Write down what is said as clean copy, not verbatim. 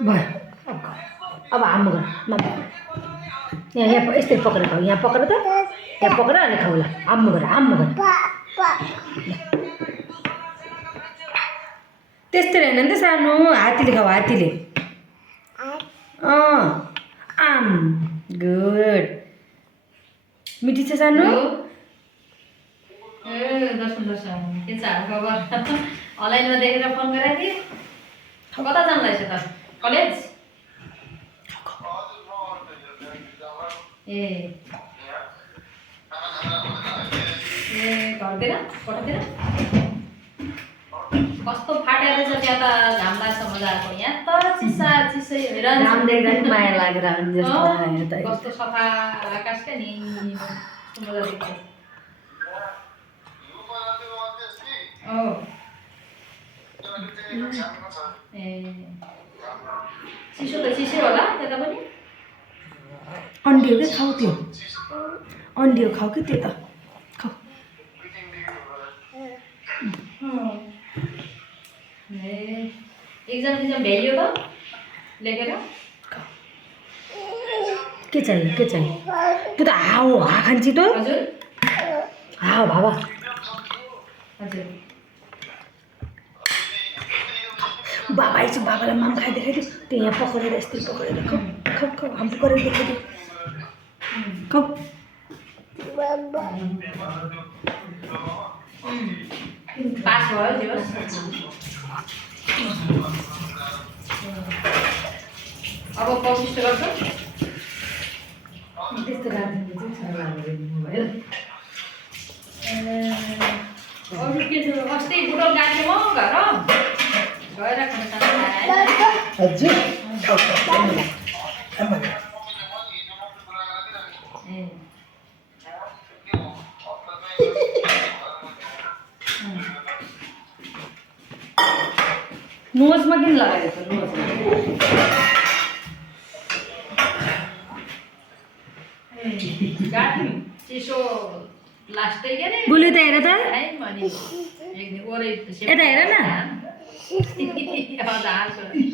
भयो अब आम्म गर यहाँ यस्तै पक्रेर खाऊ यहाँ पक्रेर त यहाँ पक्रेर अनि खाउला आम्म गर त्यस्तै होइन नि त सानो हात्तीले खाऊ हात्तीले आम गुड मिठी छ सानो दर्शन के छ खबर अनलाइनमा देखेर फोन गरेको थिएँ कता जानु रहेछ त कलेज ए घरतिर कोठातिर कस्तो फाटेर छ त्यहाँ त घाम लाग्छ मजा आएको यहाँ त चिसै हेर घाम देख्दा नि माया लागेर आउने जस्तो कस्तो सफा आकाश क्या नि मजा देख्छ ए चिसो त चिसै होला त्यता पनि अन्डियो के खाऊ त्यो अन्डियो खाऊ कि त्यो त खाऊ एक्जाम भ्याइयो त लेखेर के चाहियो त्यो त हाउ खान्छ त हजुर हाउ बाबा हजुर बाबा आइज बाबालाई माम खाइदियो त्यो यहाँ पकडेर यस्तै पकडेर खाऊ हाम पकडेर देखाइदियो खाऊ पास भयो त्यो अब कोसिस गर्छ त्यस्तो राम्रो मोबाइल अरू के छ अस्ति बुटल गएको थिएँ म घर गएर खाना हजुर नोजमा किन लगाएको छ नोजमा चिसो लास्टै के अरे बोल्यो त हेर त यता हेर न हजुर